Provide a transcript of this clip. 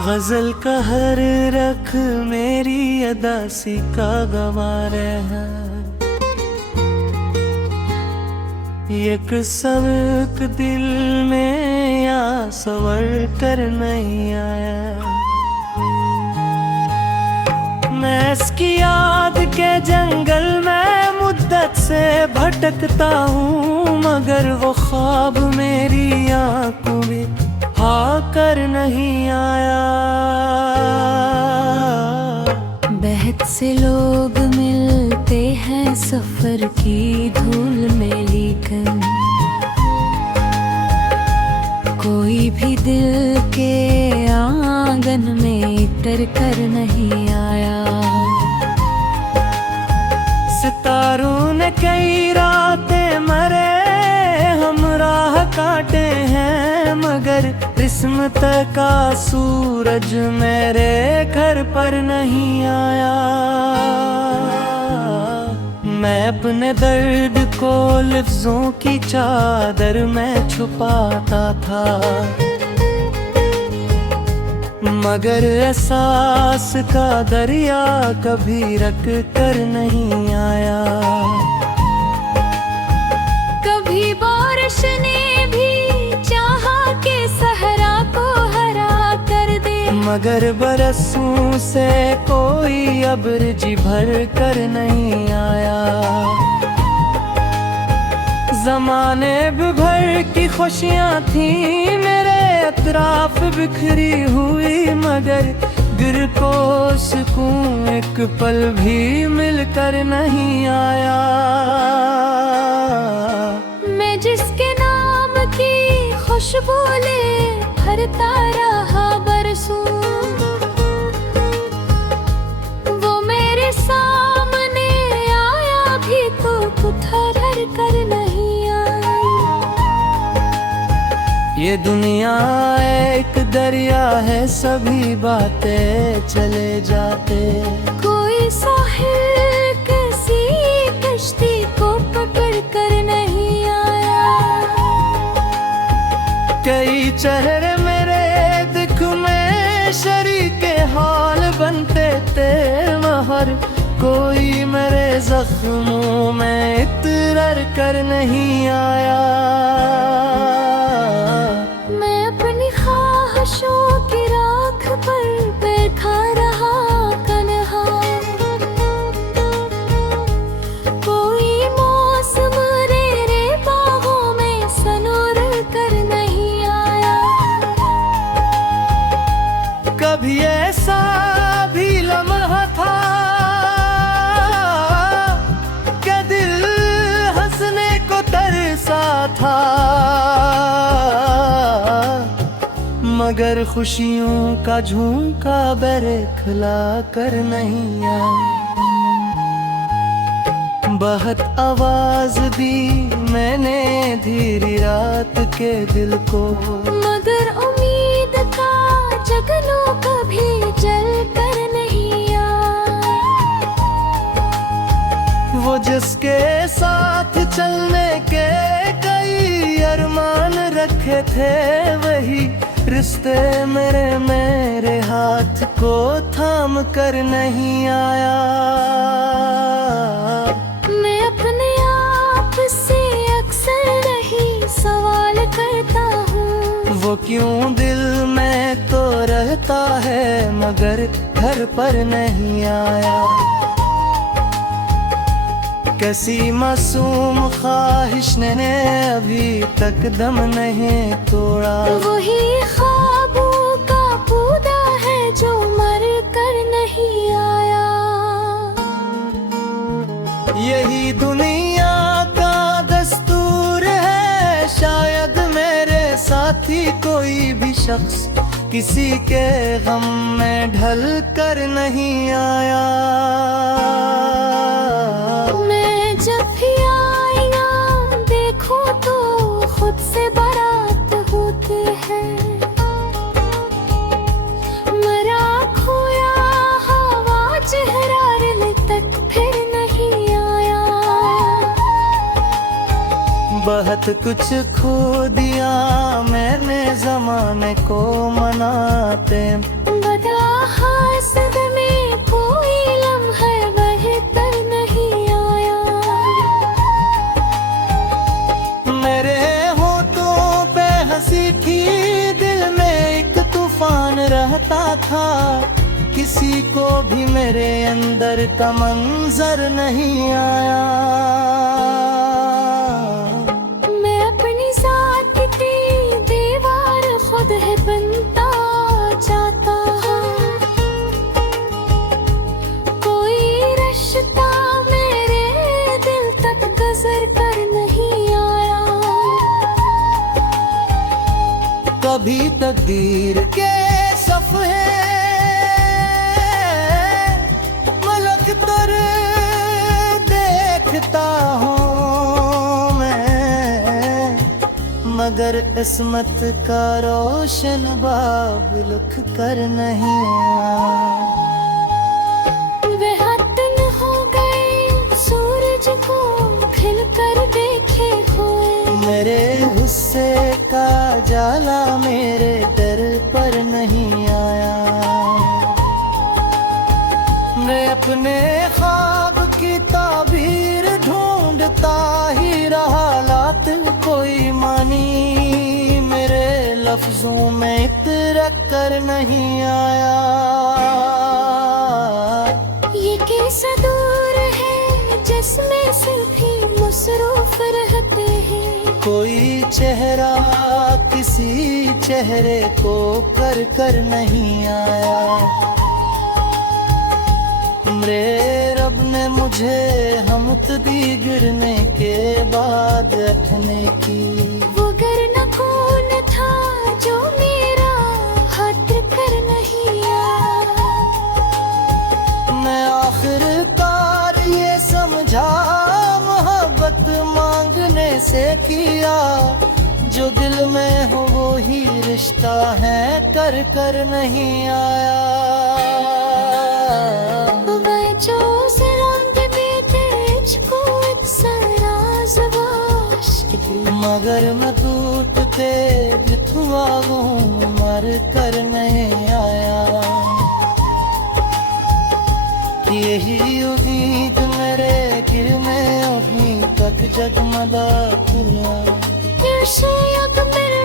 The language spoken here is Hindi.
गजल का हर रख मेरी अदासी का गवार है। एक सबक दिल में या सवर कर नहीं आया। मैं इसकी याद के जंगल में मुद्दत से भटकता हूँ, मगर वो ख्वाब मेरी आंखों में हाँ कर नहीं आया। बहुत से लोग मिलते हैं सफर की धूल में, लेकिन कोई भी दिल के आंगन में इतर कर नहीं आया। सितारों ने कई रातें मरे, हम राह काटे हैं, मगर किस्मत का सूरज मेरे घर पर नहीं आया। मैं अपने दर्द को लफ्जों की चादर में छुपाता था, मगर एहसास का दरिया कभी रक कर नहीं आया। कभी बारिश ने भी चाहा के सहरा को हरा कर दे, मगर बरसों से कोई अब्र जी भर कर नहीं आया। ज़माने भर की खुशियाँ थी मेरे अतराफ बिखरी हुई, मगर दिल को सुकून एक पल भी मिलकर नहीं आया। मैं जिसके नाम की खुशबू ले भरता रहा बरसों, वो मेरे सामने आया भी तो कुथर कर नहीं। ये दुनिया एक दरिया है, सभी बातें चले जाते। कोई साहिल किसी कश्ती को पकड़ कर नहीं आया। कई चेहरे मेरे दुख में शरीके हाल बनते थे, मगर कोई मेरे जख्मों में इतर कर नहीं आया। की राख पर बैठा रहा कन्हा, कोई मौसम रे बाहों में सनोर कर नहीं आया। कभी ऐसा भी लम्हा था कि दिल हंसने को तरसा था, मगर खुशियों का झोंका बरखला कर नहीं आया। बहुत आवाज दी मैंने धीरी रात के दिल को, मगर उम्मीद का जगनों कभी जल कर नहीं आया। वो जिसके साथ चलने के कई अरमान रखे थे, वही रिश्ते मेरे हाथ को थाम कर नहीं आया। मैं अपने आप से अक्सर नहीं सवाल करता हूँ, वो क्यों दिल में तो रहता है, मगर घर पर नहीं आया। कैसी मासूम ख्वाहिश ने अभी तक दम नहीं तोड़ा, वही ख्वाबों का पौधा है जो मर कर नहीं आया। यही दुनिया का दस्तूर है, शायद मेरे साथी कोई भी शख्स किसी के गम में ढल कर नहीं आया। जब भी आईना देखो तो खुद से बारात होते हैं, मरा खोया हवा चेहरा तक फिर नहीं आया। बहुत कुछ खो दिया मैंने ज़माने को मनाते, मकसद में कोई लम्हा बेहतर नहीं आया। मेरे होठों पे हंसी थी, दिल में एक तूफान रहता था। किसी को भी मेरे अंदर का मंजर नहीं आया। मैं अपनी जात की दीवार खुद है बनता जाता हूँ। कोई रिश्ता मेरे दिल तक गुजर कर नहीं आया। कभी तकदीर के सफ़े तर देखता हूँ मैं, मगर किस्मत का रोशन बाब लुक कर नहीं आया। बेहतन हो गए सूरज को खिल कर देखे हुए। मेरे गुस्से का जाला मेरे दर पर नहीं आया। मैं अपने ख्वाब की ताबीर ढूंढता ही रहा, हालात कोई मानी मेरे लफ्जों में इतर कर नहीं आया। ये कैसा दूर है जिसमें सिर्फ ही मसरूफ रहते हैं। कोई चेहरा किसी चेहरे को कर नहीं आया। मेरे रब ने मुझे हमत दी गिरने के बाद रखने की। वो गिरना कौन था जो मेरा हद कर नहीं आया। मैं आखिरकार ये समझा मोहब्बत मांगने से किया, जो दिल में हो वो ही रिश्ता है कर नहीं आया। मगर मैं टूटते बिथुआ हूँ, मर कर नहीं आया। यही उम्मीद मेरे दिल में अभी तक जगमगा हुआ। शायद मेरे